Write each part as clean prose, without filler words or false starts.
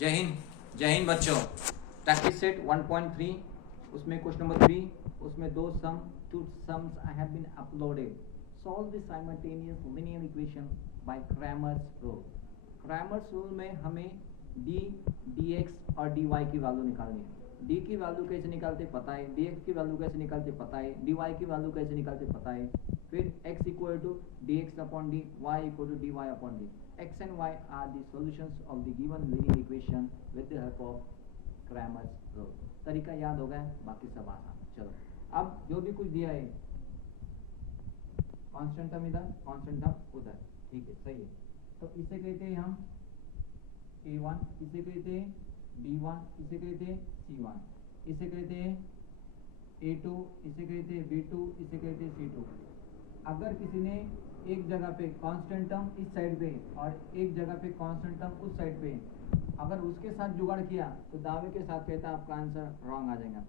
जय हिंद बच्चों। Practice set 1.3 उसमें क्वेश्चन नंबर 3 उसमें two sums I have been uploaded. Solve the simultaneous linear equation by Cramer's rule. Cramer's rule में हमें d, dx और dy की वैल्यू निकालनी है। d की वैल्यू कैसे निकालते पता है, dx की वैल्यू कैसे निकालते पता है, dy की वैल्यू कैसे निकालते पता है। फिर x equal to dx upon d, y equal to dy upon d. X and y are the solutions of the given linear equation with the help of Cramer's rule. तरीका याद हो गया, बाकी सब आसान। चलो अब जो भी कुछ दिया है, कांस्टेंट टर्म इधर, कांस्टेंट टर्म उधर, ठीक है, सही है। तो इसे कहते हैं हम a1, इसे कहते हैं b1, इसे कहते हैं c1, इसे कहते हैं a2, इसे कहते हैं b2, इसे कहते हैं c2। अगर किसी ने एक जगह पे कांस्टेंट टर्म इस साइड पे और एक जगह पे कांस्टेंट टर्म उस साइड पे, अगर उसके साथ जुगाड़ किया तो दावे के साथ कहता है आपका आंसर रॉन्ग आ जाएगा।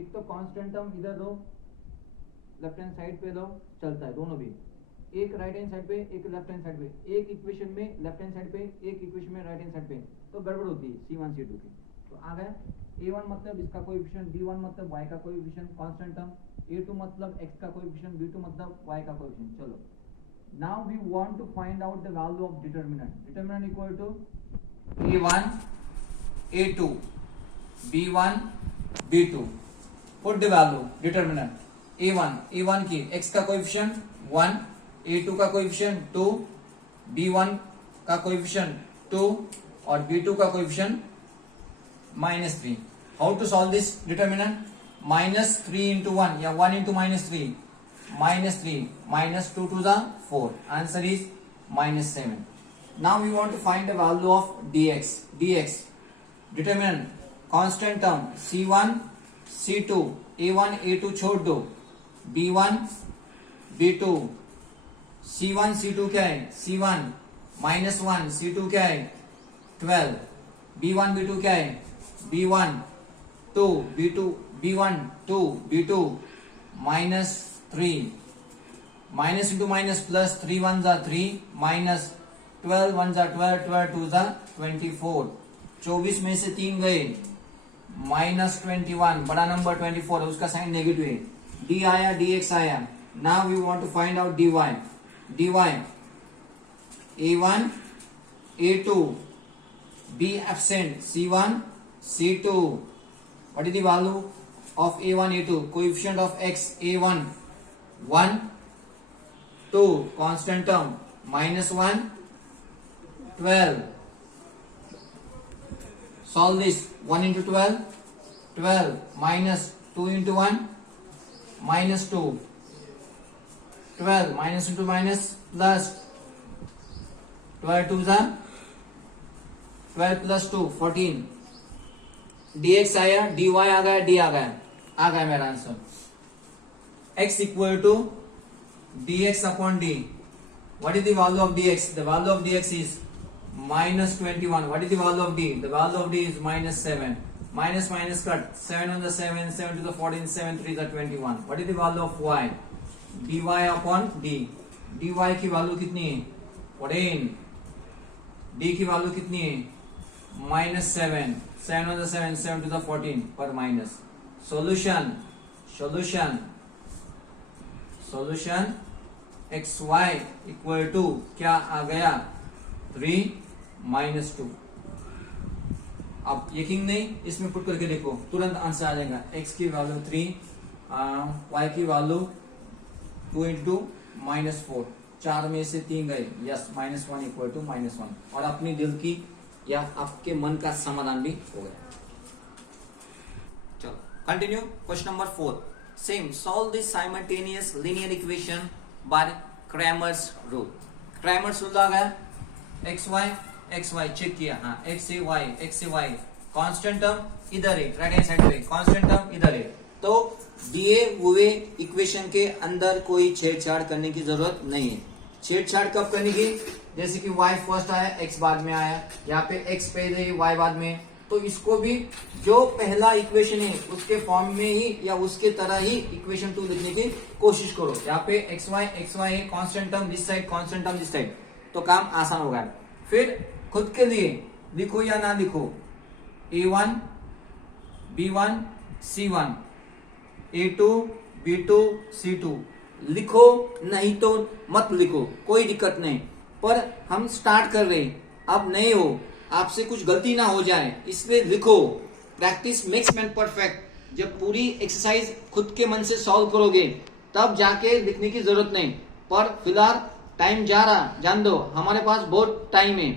एक तो कांस्टेंट टर्म इधर लो, लेफ्ट हैंड साइड पे लो, चलता है दोनों भी। एक राइट हैंड साइड पे, एक लेफ्ट हैंड साइड पे, एक इक्वेशन में लेफ्ट हैंड साइड पे, एक इक्वेशन में राइट हैंड साइड पे, तो गड़बड़ होती है C1 C2 की। तो आ गया a1 मतलब इसका कोएफिशिएंट, b1 मतलब y का कोएफिशिएंट कांस्टेंट टर्म, a2 मतलब x का कोएफिशिएंट, b2 मतलब y का कोएफिशिएंट। चलो now we want to find out the value of determinant. Determinant equal to a1, a2, b1, b2. Put the value determinant. a1 की x का coefficient 1, a2 का coefficient 2, b1 का coefficient 2 और b2 का coefficient -3. How to solve this determinant? -3 into 1 या 1 into -3, -3 -2 to the 4. Answer is -7. Now we want to find the value of dx. Determinant constant term c1 c2, a1 a2 छोड़ दो, b1 b2, c1 c2 क्या है, c1 -1, c2 क्या है 12, b1 b2 क्या है, b1 2, b1 2, b2 -3, minus into minus plus 3 ones are 3, minus 12 ones are 12, 12 twos are 24, 24 में से 3 गए, -21, बड़ा नंबर 24 है, उसका साइन नेगेटिव है, d आया dx आया। now we want to find out dy a1 a2 b absent c1 c2. what is the value of a1 a2? coefficient of x a1 1, 2 constant term -1, 12. solve this 1 into 12, 12 minus 2 into 1 -2, 12 minus into minus plus 12 2 is 12 plus 2 14. dx आया, dy आ गया, d आ गया मेरा answer. x equal to dx upon d. what is the value of dx? the value of dx is -21. what is the value of d? the value of d is -7. minus cut, 7 on the 7, 7 to the 14, 7 3 the 21. what is the value of y? dy upon d. dy की value कितनी है 14, d की value कितनी है -7, 7 on the 7, 7 to the 14 पर minus. solution xy equal to क्या आ गया 3 -2। अब यकीन नहीं, इसमें पुट करके देखो तुरंत आंसर आ जाएगा। x की वैल्यू 3, y की वैल्यू 2 into -4, 4 में से 3 गए, यस -1 इक्वल टू -1। और अपनी दिल की या आपके मन का समाधान भी हो गया। चलो continue. Question number 4 same solve this simultaneous linear equation by Cramer's rule. Cramer's rule आ गया, xy चेक किया, हाँ x से y कांस्टेंट टर्म इधर है, राइट हैंड साइड पे कांस्टेंट टर्म इधर है। तो दिए हुए इक्वेशन के अंदर कोई छेड़छाड़ करने की जरूरत नहीं है। छेड़छाड़ कब करने की? जैसे कि y फर्स्ट आया, x बाद में आया, यहाँ पे x पहले y बाद में, तो इसको भी जो पहला इक्वेशन है उसके फॉर्म में ही या उसके तरह ही इक्वेशन 2 लिखने की कोशिश करो। यहाँ पे xy है, constant term this side, constant term this side, तो काम आसान होगा। फिर खुद के लिए लिखो या ना लिखो, A1 B1 C1 A2 B2 C2 लिखो, नहीं तो मत लिखो, कोई दिक्कत नहीं। पर हम स्टार्ट कर रहे, आप नए हो, आपसे कुछ गलती ना हो जाए, इसलिए लिखो। Practice makes man perfect. जब पूरी एक्सरसाइज खुद के मन से सॉल्व करोगे तब जाके लिखने की जरूरत नहीं। पर फिलहाल टाइम जा रहा, जान दो, हमारे पास बहुत टाइम है,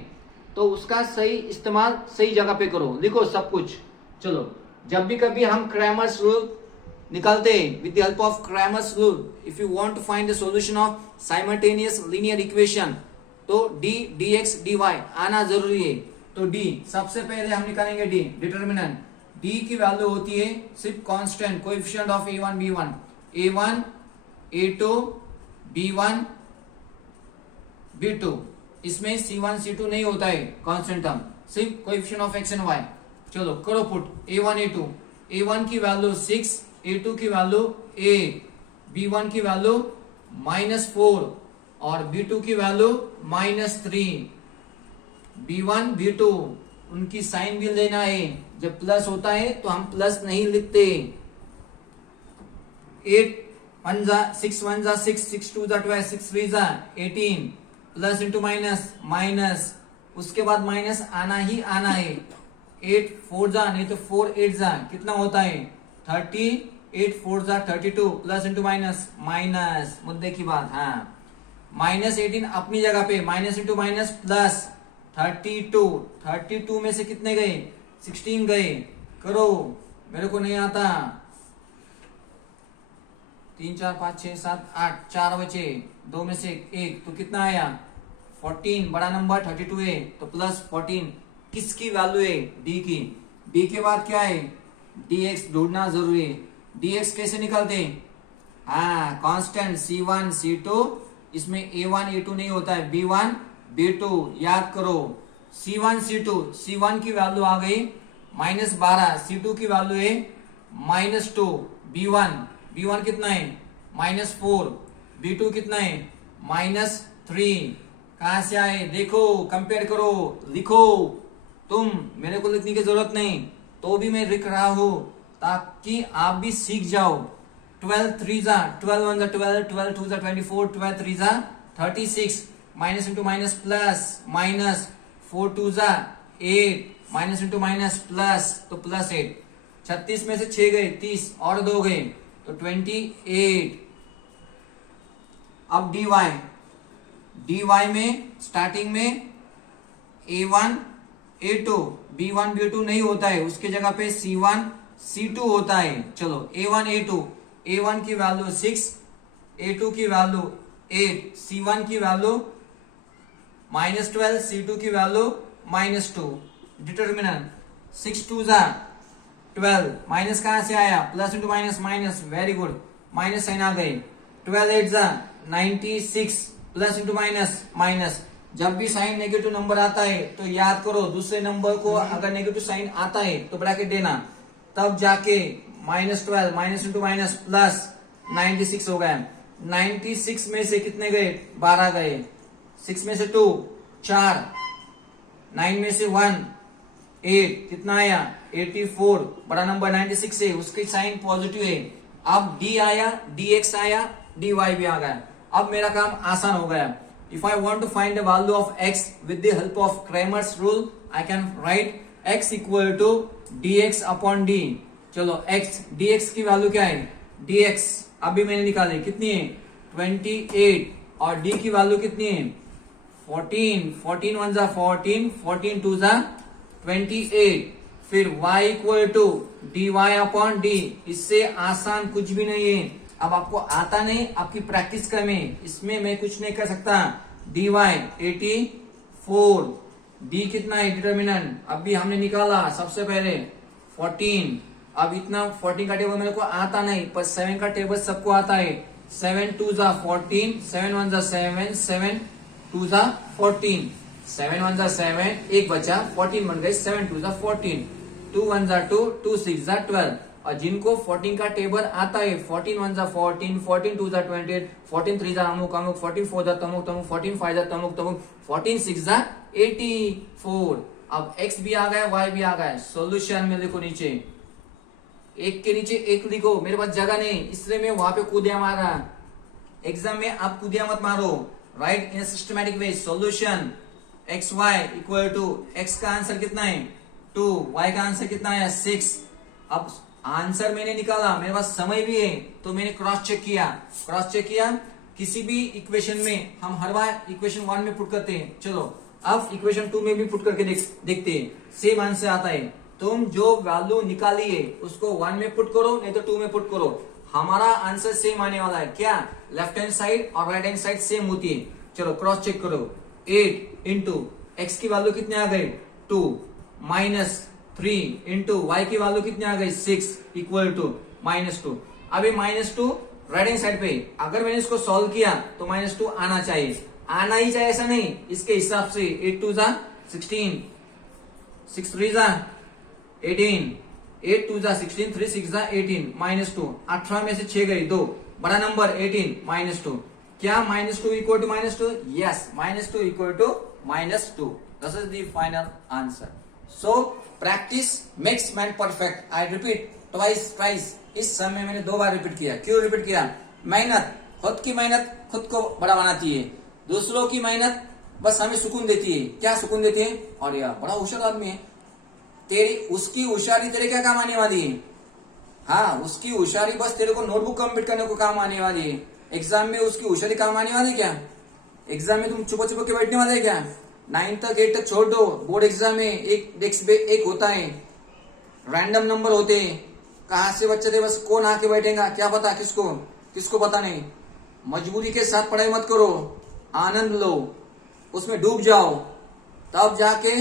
तो उसका सही इस्तेमाल सही जगह पे करो, लिखो सब कुछ। चलो, जब भी कभी हम क्रैमर्स रूल निकालते हैं, with the help of Cramer's rule, if you want to find the solution of simultaneous linear equation, तो d dx dy आना जरूरी है। तो d सबसे पहले हम निकालेंगे, d डिटर्मिनेंट। d की वैल्यू होती है सिर्फ constant, coefficient of a1 b1, a1 a2 b1 b2। इसमें c1 c2 नहीं होता है कांस्टेंट टर्म, सिर्फ coefficient of x and y। चलो करो पुट, a1 a2, a1 की वैल्यू 6, a2 की वैल्यू 8, b1 की वैल्यू -4 और b2 की वैल्यू -3। b1 b2 उनकी साइन भी लेना है, जब प्लस होता है तो हम प्लस नहीं लिखते। 6 1 जा 6, 6 2 जा 12, 6 3 जा 18, प्लस इंटू माइनस माइनस, उसके बाद माइनस आना ही आना है। 8 4 जा, नहीं तो 4 8 जा, कितना होता है 30, 8 4 जा 32, प्लस इंटू माइनस माइनस, मुद्दे की बात। हाँ, -18 अपनी जगह पे, माइनस इंटू माइनस प्लस 32 में से कितने गए 16 गए। करो, मेरे को नहीं आता। 3 4 5 6 7 8, 4 बचे, 2 में से 1, तो कितना आया 14। बड़ा नंबर 32 है, तो प्लस 14 किसकी वैल्यू है, d की। d के बाद क्या है, dx ढूंढना जरूरी है। dx कैसे निकालते हैं, हाँ कांस्टेंट c1 c2, इसमें a1 a2 नहीं होता है, b1 b2 याद करो। c1 c2, c1 की वैल्यू आ गई -12, c2 की वैल्यू है -2, b1 कितना है -4, b2 कितना है -3। कहां से आए देखो, कंपेयर करो, लिखो। तुम, मेरे को लिखने की जरूरत नहीं, तो भी मैं लिख रहा हूं ताकि आप भी सीख जाओ। 12 3 जा 12 1 जा 12, 12 2 जा 24, 12 3 जा 36, minus into minus plus minus, 4 2 जा 8, माइनस इंटू माइनस प्लस, तो प्लस 8। 36 में से 6 गए, 30 और 2 गए, तो 28। अब dy में स्टार्टिंग में a1 a2 b1 b2 नहीं होता है, उसके जगह पे c1 c2 होता है। चलो a1 a2, a1 की वैल्यू 6, a2 की वैल्यू 8, c1 की वैल्यू -12, c2 की वैल्यू -2। डिटर्मिनेंट 6 2 जा 12, माइनस कहां से आया, plus into minus minus, very good, minus sign आ गई। 12 8 जा 96, प्लस इंटू माइनस माइनस। जब भी साइन नेगेटिव नंबर आता है तो याद करो, दूसरे नंबर को अगर नेगेटिव साइन आता है तो ब्रैकेट देना, तब जाके -12 माइनस इंटू माइनस प्लस 96 हो गया। 96 में से कितने गए 12 गए, 6 में से 2 4, 9 में से 1 8, कितना आया 84। बड़ा नंबर 96 है, उसकी साइन पॉजिटिव है। अब d आया, dx आया, dy भी आ गया। अब मेरा काम आसान हो गया। If I want to find the value of x with the help of Cramer's rule, I can write x equal to dx upon d। चलो x dx की वैल्यू क्या है, dx अभी मैंने निकाली, कितनी है 28, और d की वैल्यू कितनी है 14, 14 1 जा 14, 14 2 जा 28। फिर y equal to dy upon d, इससे आसान कुछ भी नहीं है। अब आपको आता नहीं, आपकी प्रैक्टिस कम है, इसमें मैं कुछ नहीं कर सकता। dy 84, d कितना है डिटर्मिनेंट, अभी हमने निकाला सबसे पहले 14। अब इतना 14 का टेबल मेरे को आता नहीं, पर 7 का टेबल सबको आता है। 7 2 जा 14, 7 1 जा 7, 7 2 जा 14, 7 1 जा 7, एक बचा 14 बन गए, 7 2 जा 14, 2 1 जा 2, 2 6 जा 12। और जिनको 14 का टेबल आता है, 14 1 जा 14, 14 2 जा 28, 14 3 जा अमुक अमुक, 14 4 जा तमुक तमुक, 14 5 जा तमुक तमुक, 14 6 जा 84। अब x भी आ गया, y भी आ गया। सॉल्यूशन में देखो नीचे, एक के नीचे एक लिखो, मेरे पास जगह नहीं इसलिए मैं वहां पे कूदिया मारा। एग्जाम में आप कूदिया मत मारो, write in systematic way. Solution X Y equal to, X का आंसर कितना है 2, y का आंसर कितना है 6। अब आंसर मैंने निकाला, मेरे पास समय भी है तो मैंने क्रॉस चेक किया। किसी भी इक्वेशन में हम हर बार इक्वेशन 1 में पुट करते हैं। चलो अब इक्वेशन 2 में भी पुट करके देखते हैं, सेम आंसर आता है। तुम जो वैल्यू निकाली है उसको 1 में पुट करो, नहीं तो 2 में पुट करो, हमारा आंसर सेम आने वाला है। क्या लेफ्ट हैंड साइड और राइट हैंड साइड सेम होती है। चलो क्रॉस चेक करो, 8 इंटू एक्स की वैल्यू कितने आ गई 2, माइनस 3 इंटू वाई की वैल्यू कितने आ गई 6 इक्वल टू -2। अभी -2 राइट हैंड साइड पे, अगर मैंने इसको सॉल्व किया तो -2 आना चाहिए, आना ही चाहिए ऐसा नहीं, इसके हिसाब से 8 2 जा 16, 6 3 जा 18, 8 2 जा 16, 3 6 जा 18, -2। 18 में से 6 गई 2, बड़ा नंबर 18 -2। क्या -2 equal to -2? Yes, -2 equal to -2। This is the final answer. So practice makes man perfect. I repeat twice. इस समय मैंने 2 बार रिपीट किया। क्यों रिपीट किया? मेहनत, खुद की मेहनत खुद को बड़ा बनाती है, दूसरों की मेहनत बस हमें सुकून देती है। क्या सुकून देती है? और यार बड़ा होशियार आदमी है, तेरी उसकी होशियारी तेरे क्या काम आने वाली है? हाँ, उसकी होशियारी बस तेरे को नोटबुक कंप्लीट करने को काम आने वाली है। एग्जाम में उसकी होशियारी काम आने वाली है क्या? एग्जाम में तुम छुपा के बैठने वाले क्या? 9 तक 8 तक छोड़ दो, बोर्ड एग्जाम में एक डेस्क पे एक होता है, रैंडम नंबर होते हैं, कहां से बच्चे थे बस कौन आके बैठेगा क्या पता, किसको पता नहीं। मजबूरी के साथ पढ़ाई मत करो, आनंद लो, उसमें डूब जाओ, तब जाके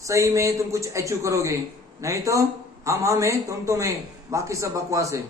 सही में तुम कुछ अचीव करोगे। नहीं तो हम हैं, तुम है, बाकी सब बकवास है।